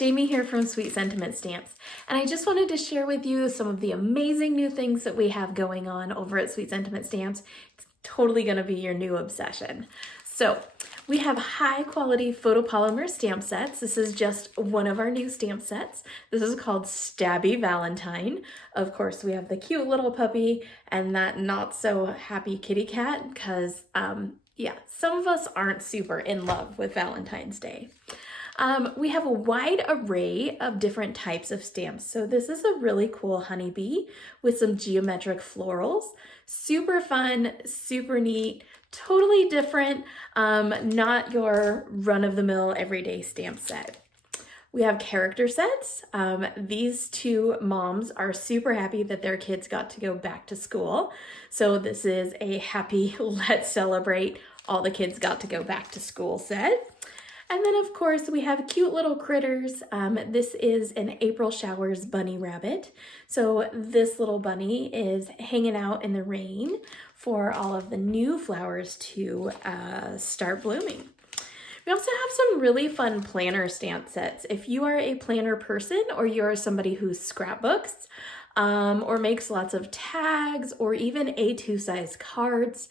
Jamie here from Sweet Sentiment Stamps, and I just wanted to share with you some of the amazing new things that we have going on over at Sweet Sentiment Stamps. It's totally going to be your new obsession. So we have high quality photopolymer stamp sets. This is just one of our new stamp sets. This is called Stabby Valentine. Of course, we have the cute little puppy and that not so happy kitty cat because yeah, some of us aren't super in love with Valentine's Day. We have a wide array of different types of stamps. So this is a really cool honeybee with some geometric florals. Super fun, super neat, totally different, not your run-of-the-mill everyday stamp set. We have character sets. These two moms are super happy that their kids got to go back to school. So this is a happy let's celebrate all the kids got to go back to school set. And then of course we have cute little critters. This is an April Showers bunny rabbit. So this little bunny is hanging out in the rain for all of the new flowers to start blooming. We also have some really fun planner stamp sets. If you are a planner person or you're somebody who scrapbooks or makes lots of tags or even A2 size cards,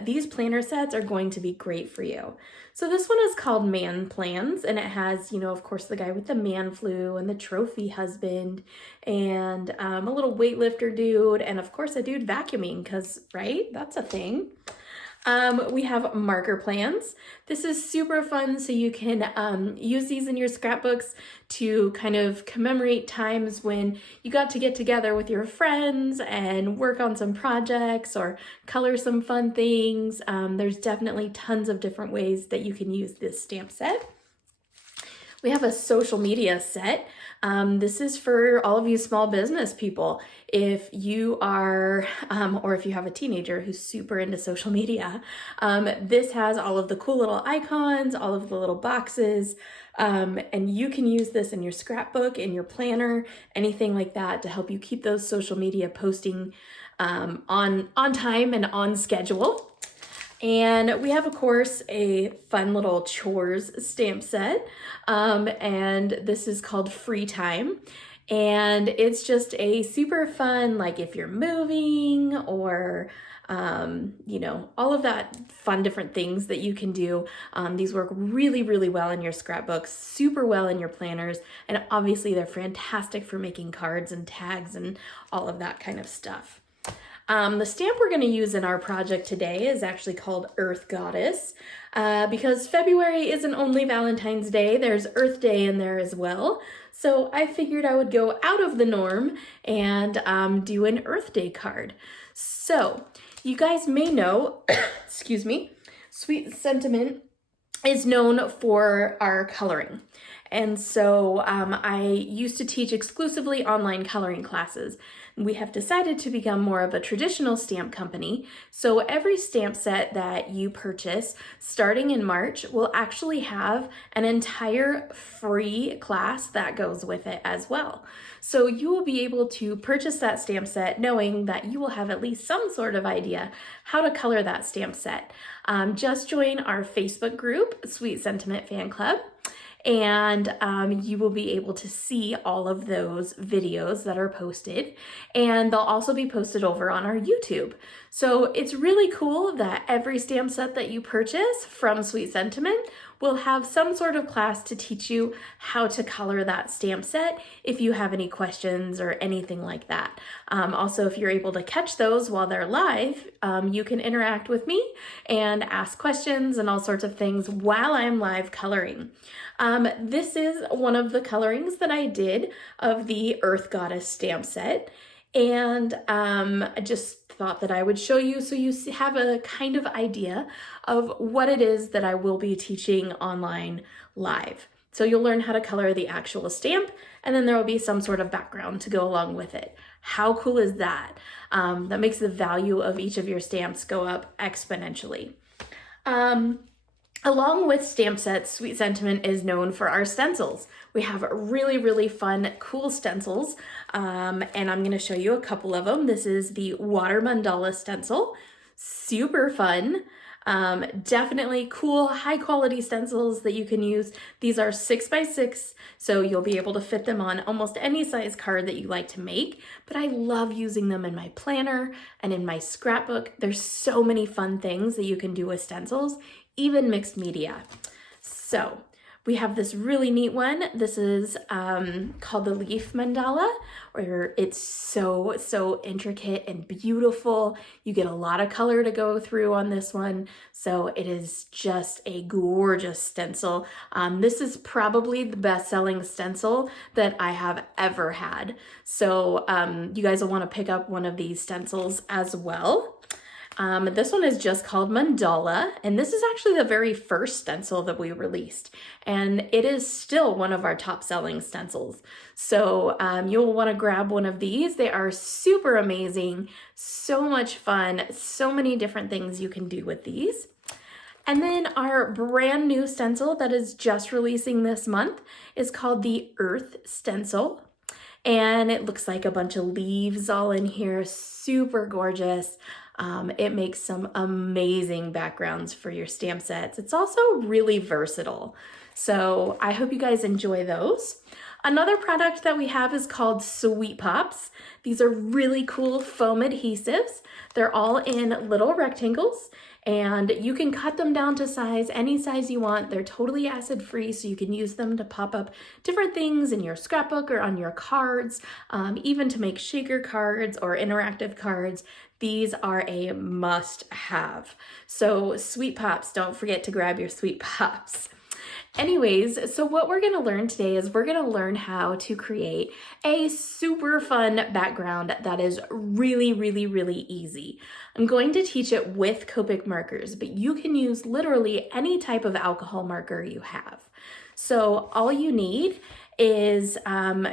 these planner sets are going to be great for you. So this one is called Man Plans, and it has, you know, of course, the guy with the man flu and the trophy husband and a little weightlifter dude and of course a dude vacuuming because, right, that's a thing. We have marker plans. This is super fun, so you can use these in your scrapbooks to kind of commemorate times when you got to get together with your friends and work on some projects or color some fun things. There's definitely tons of different ways that you can use this stamp set. We have a social media set. This is for all of you small business people. If you are, or if you have a teenager who's super into social media, this has all of the cool little icons, all of the little boxes, and you can use this in your scrapbook, in your planner, anything like that to help you keep those social media posting on time and on schedule. And we have, of course, a fun little chores stamp set, and this is called Free Time. And it's just a super fun, like if you're moving or, you know, all of that fun different things that you can do. These work really, really well in your scrapbooks, super well in your planners, and obviously they're fantastic for making cards and tags and all of that kind of stuff. The stamp we're going to use in our project today is actually called Earth Goddess, because February isn't only Valentine's Day, there's Earth Day in there as well. So I figured I would go out of the norm and do an Earth Day card. So you guys may know, excuse me, Sweet Sentiment is known for our coloring. And so I used to teach exclusively online coloring classes. We have decided to become more of a traditional stamp company. So every stamp set that you purchase starting in March will actually have an entire free class that goes with it as well. So you will be able to purchase that stamp set knowing that you will have at least some sort of idea how to color that stamp set. Just join our Facebook group, Sweet Sentiment Fan Club. And you will be able to see all of those videos that are posted, and they'll also be posted over on our YouTube. So it's really cool that every stamp set that you purchase from Sweet Sentiment will have some sort of class to teach you how to color that stamp set if you have any questions or anything like that. Also, if you're able to catch those while they're live, you can interact with me and ask questions and all sorts of things while I'm live coloring. This is one of the colorings that I did of the Earth Goddess stamp set, and I just thought that I would show you so you have a kind of idea of what it is that I will be teaching online live. So you'll learn how to color the actual stamp, and then there will be some sort of background to go along with it. How cool is that? That makes the value of each of your stamps go up exponentially. Along with stamp sets, Sweet Sentiment is known for our stencils. We have really, really fun, cool stencils, and I'm going to show you a couple of them. This is the Water Mandala stencil. Super fun. Definitely cool, high quality stencils that you can use. These are 6x6, so you'll be able to fit them on almost any size card that you like to make, but I love using them in my planner and in my scrapbook. There's so many fun things that you can do with stencils, even mixed media. So we have this really neat one. This is called the leaf mandala, where it's so intricate and beautiful. You get a lot of color to go through on this one. So it is just a gorgeous stencil. This is probably the best-selling stencil that I have ever had. So you guys will want to pick up one of these stencils as well. This one is just called Mandala, and this is actually the very first stencil that we released, and it is still one of our top-selling stencils. So you'll want to grab one of these. They are super amazing, so much fun, so many different things you can do with these. And then our brand new stencil that is just releasing this month is called the Earth Stencil. And it looks like a bunch of leaves all in here, super gorgeous. It makes some amazing backgrounds for your stamp sets. It's also really versatile. So I hope you guys enjoy those. Another product that we have is called Sweet Pops. These are really cool foam adhesives. They're all in little rectangles, and you can cut them down to size, any size you want. They're totally acid-free, so you can use them to pop up different things in your scrapbook or on your cards, even to make shaker cards or interactive cards. These are a must-have. So Sweet Pops, don't forget to grab your Sweet Pops. Anyways, so what we're going to learn today is we're going to learn how to create a super fun background that is really easy. I'm going to teach it with Copic markers, but you can use literally any type of alcohol marker you have. So all you need is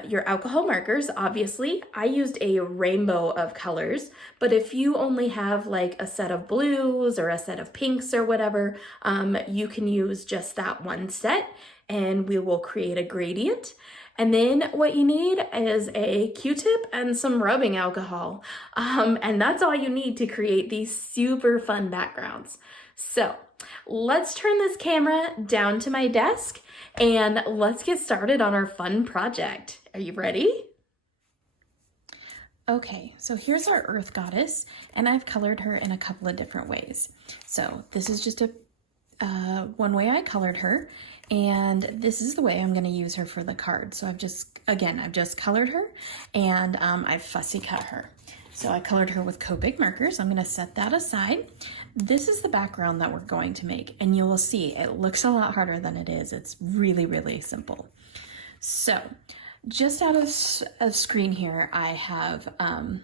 your alcohol markers. Obviously, I used a rainbow of colors, but if you only have like a set of blues or a set of pinks or whatever, you can use just that one set and we will create a gradient. And then what you need is a Q-tip and some rubbing alcohol. And that's all you need to create these super fun backgrounds. So let's turn this camera down to my desk and let's get started on our fun project. Are you ready? Okay, so here's our Earth Goddess, and I've colored her in a couple of different ways. So this is just one way I colored her, and this is the way I'm going to use her for the card. So I've just colored her, and I've fussy cut her. So I colored her with Copic markers. I'm going to set that aside. This is the background that we're going to make, and you will see it looks a lot harder than it is. It's really simple. So just out of screen here, I have a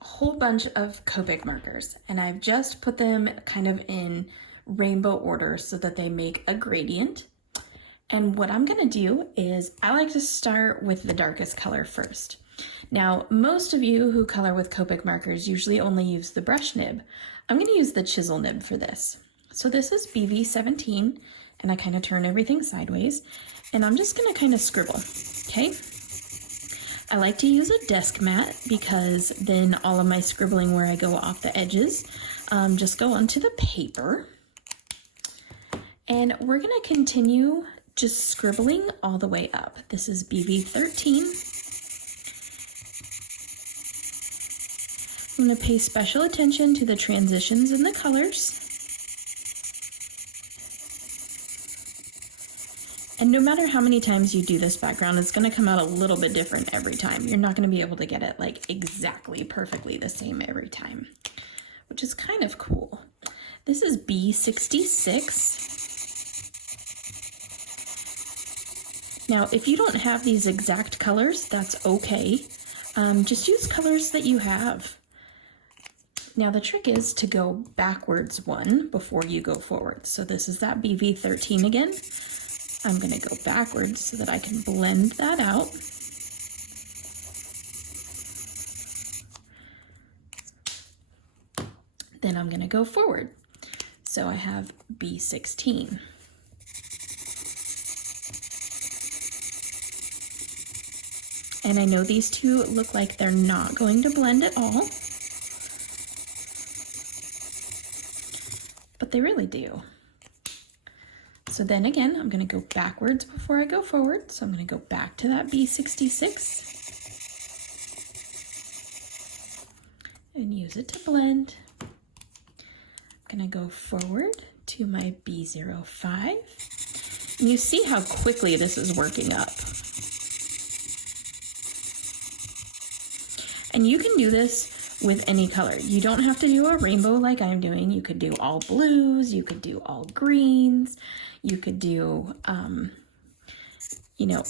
whole bunch of Copic markers, and I've just put them kind of in rainbow order so that they make a gradient. And what I'm going to do is I like to start with the darkest color first. Now, most of you who color with Copic markers usually only use the brush nib. I'm going to use the chisel nib for this. So this is BV17, and I kind of turn everything sideways, and I'm just going to kind of scribble, okay? I like to use a desk mat because then all of my scribbling where I go off the edges just go onto the paper. And we're going to continue just scribbling all the way up. This is BV13. I'm going to pay special attention to the transitions in the colors. And no matter how many times you do this background, it's going to come out a little bit different every time. You're not going to be able to get it like exactly perfectly the same every time, which is kind of cool. This is B66. Now, if you don't have these exact colors, that's okay. Just use colors that you have. Now the trick is to go backwards one before you go forward. So this is that BV13 again. I'm going to go backwards so that I can blend that out. Then I'm going to go forward. So I have B16. And I know these two look like they're not going to blend at all. But they really do. So then again, I'm going to go backwards before I go forward. So I'm going to go back to that B66 and use it to blend. I'm going to go forward to my B05. And you see how quickly this is working up. And you can do this with any color. You don't have to do a rainbow like I'm doing. You could do all blues, you could do all greens, you could do, you know,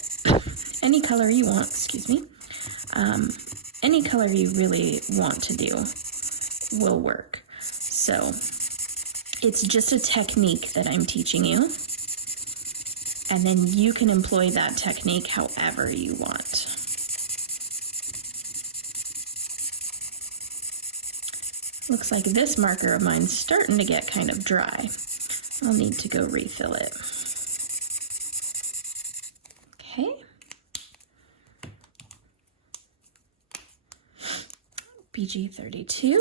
any color you want, excuse me. Any color you really want to do will work. So it's just a technique that I'm teaching you. And then you can employ that technique however you want. Looks like this marker of mine's starting to get kind of dry. I'll need to go refill it. Okay. BG32.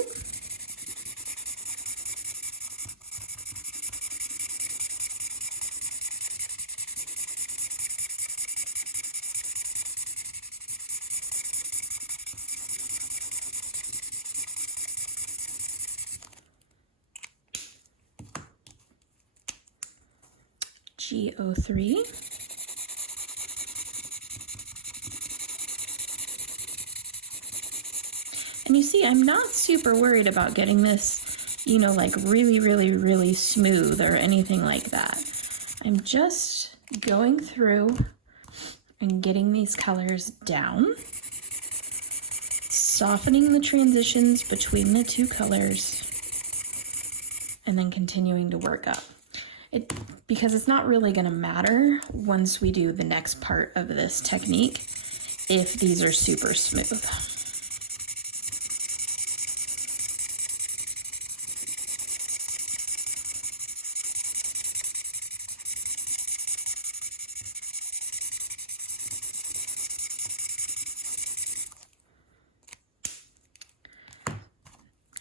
G03. And you see, I'm not super worried about getting this, you know, like really smooth or anything like that. I'm just going through and getting these colors down, softening the transitions between the two colors, and then continuing to work up. Because it's not really going to matter once we do the next part of this technique if these are super smooth.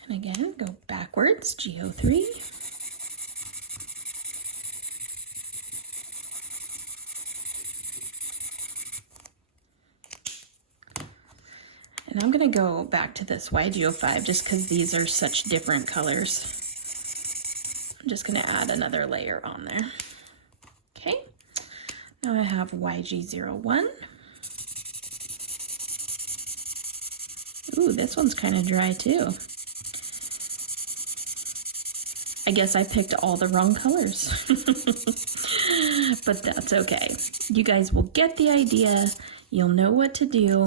And again, go backwards, G03. And I'm going to go back to this 𝐲𝐢𝐭 just because these are such different colors. I'm just going to add another layer on there. Okay, now I have YG01. Ooh, this one's kind of dry too. I guess I picked all the wrong colors. But that's okay. You guys will get the idea. You'll know what to do.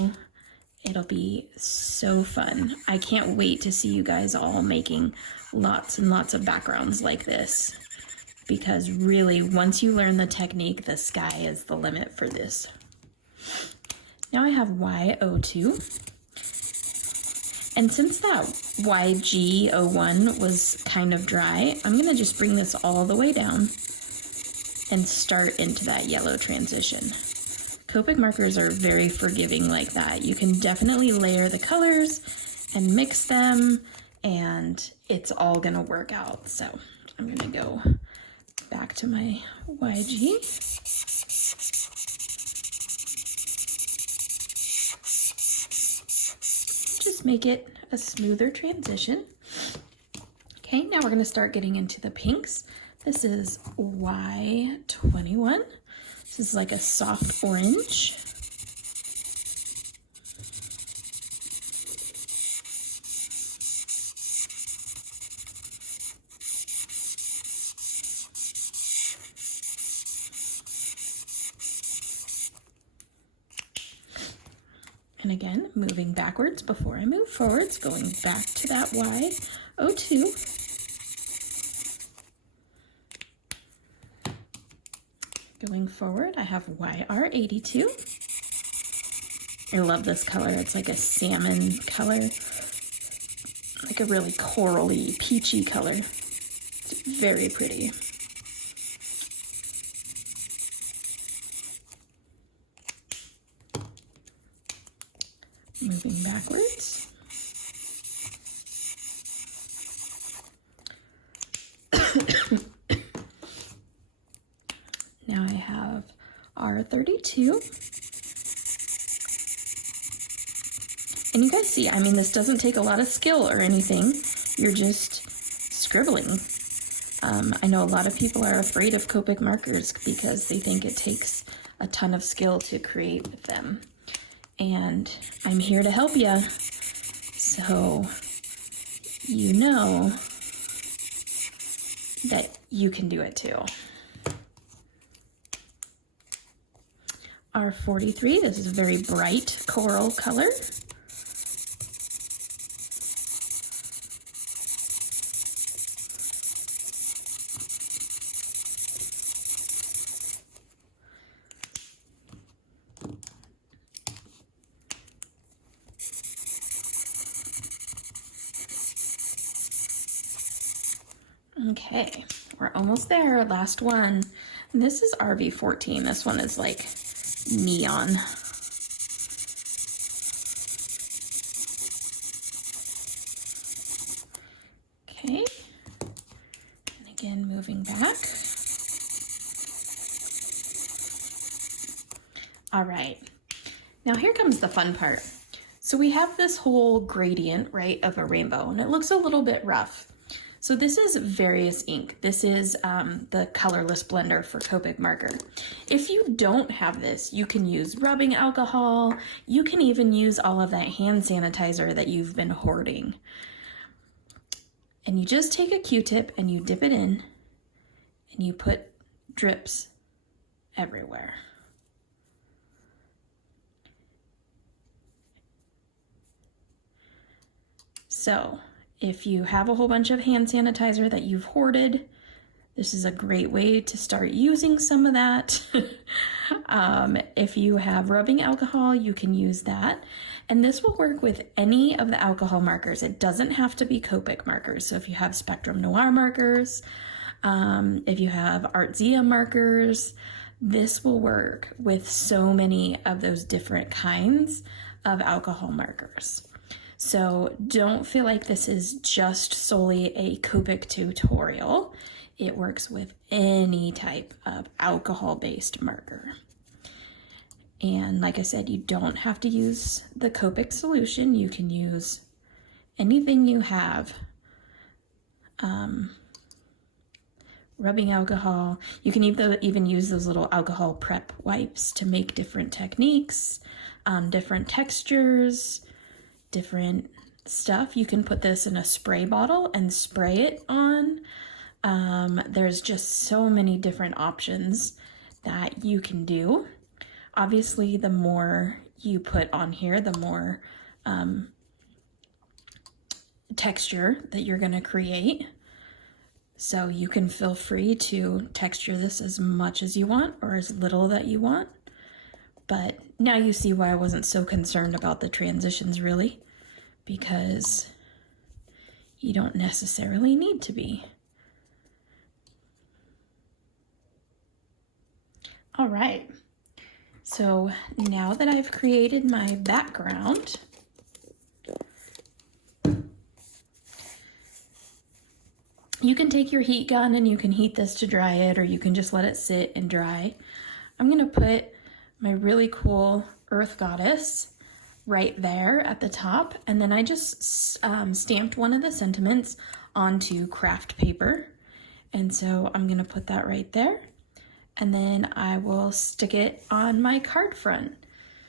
It'll be so fun. I can't wait to see you guys all making lots and lots of backgrounds like this, because really, once you learn the technique, the sky is the limit for this. Now I have Y02. And since that YG01 was kind of dry, I'm gonna just bring this all the way down and start into that yellow transition. Copic markers are very forgiving like that. You can definitely layer the colors and mix them, and it's all gonna work out. So I'm gonna go back to my YG. Just make it a smoother transition. Okay, now we're gonna start getting into the pinks. This is Y21. This is like a soft orange. And again, moving backwards before I move forwards, going back to that Y02. Going forward, I have YR82. I love this color. It's like a salmon color, like a really corally, peachy color. It's very pretty. Moving backwards. too. And you guys see, I mean, this doesn't take a lot of skill or anything. You're just scribbling. I know a lot of people are afraid of Copic markers because they think it takes a ton of skill to create with them. And I'm here to help you, so you know that you can do it too. R43, this is a very bright coral color. Okay, we're almost there. Last one. This is RV14. This one is like neon. Okay, and again, moving back. All right, now here comes the fun part. So we have this whole gradient, right, of a rainbow, and it looks a little bit rough. So this is Various ink. This is the colorless blender for Copic marker. If you don't have this, you can use rubbing alcohol. You can even use all of that hand sanitizer that you've been hoarding. And you just take a Q-tip and you dip it in and you put drips everywhere. So if you have a whole bunch of hand sanitizer that you've hoarded, this is a great way to start using some of that. If you have rubbing alcohol, you can use that. And this will work with any of the alcohol markers. It doesn't have to be Copic markers. So if you have Spectrum Noir markers, if you have 𝐤𝐧𝐧𝐞 markers, this will work with so many of those different kinds of alcohol markers. So don't feel like this is just solely a Copic tutorial. It works with any type of alcohol-based marker. And like I said, you don't have to use the Copic solution. You can use anything you have. Rubbing alcohol. You can even use those little alcohol prep wipes to make different techniques, different textures, different stuff. You can put this in a spray bottle and spray it on. There's just so many different options that you can do. Obviously, the more you put on here, the more texture that you're going to create. So you can feel free to texture this as much as you want or as little that you want. But now you see why I wasn't so concerned about the transitions, really, because you don't necessarily need to be. All right, so now that I've created my background, you can take your heat gun and you can heat this to dry it, or you can just let it sit and dry. I'm gonna put my really cool Earth Goddess right there at the top, and then I just stamped one of the sentiments onto craft paper, and so I'm gonna put that right there, and then I will stick it on my card front.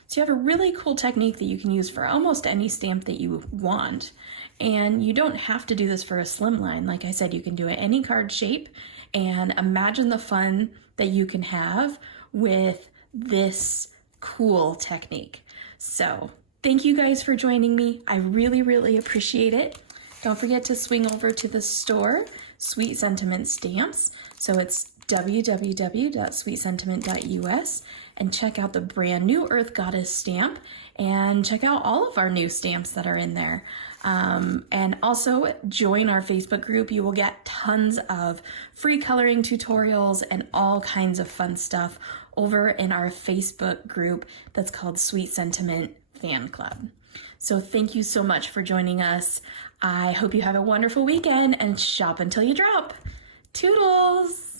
So you have a really cool technique that you can use for almost any stamp that you want, and you don't have to do this for a slimline. Like I said, you can do it any card shape, and imagine the fun that you can have with this cool technique. So thank you guys for joining me. I really, really appreciate it. Don't forget to swing over to the store, Sweet Sentiment Stamps. So it's www.sweetsentiment.us, and check out the brand new Earth Goddess stamp, and check out all of our new stamps that are in there. And also join our Facebook group. You will get tons of free coloring tutorials and all kinds of fun stuff over in our Facebook group that's called Sweet Sentiment Fan Club. So thank you so much for joining us. I hope you have a wonderful weekend and shop until you drop. Toodles!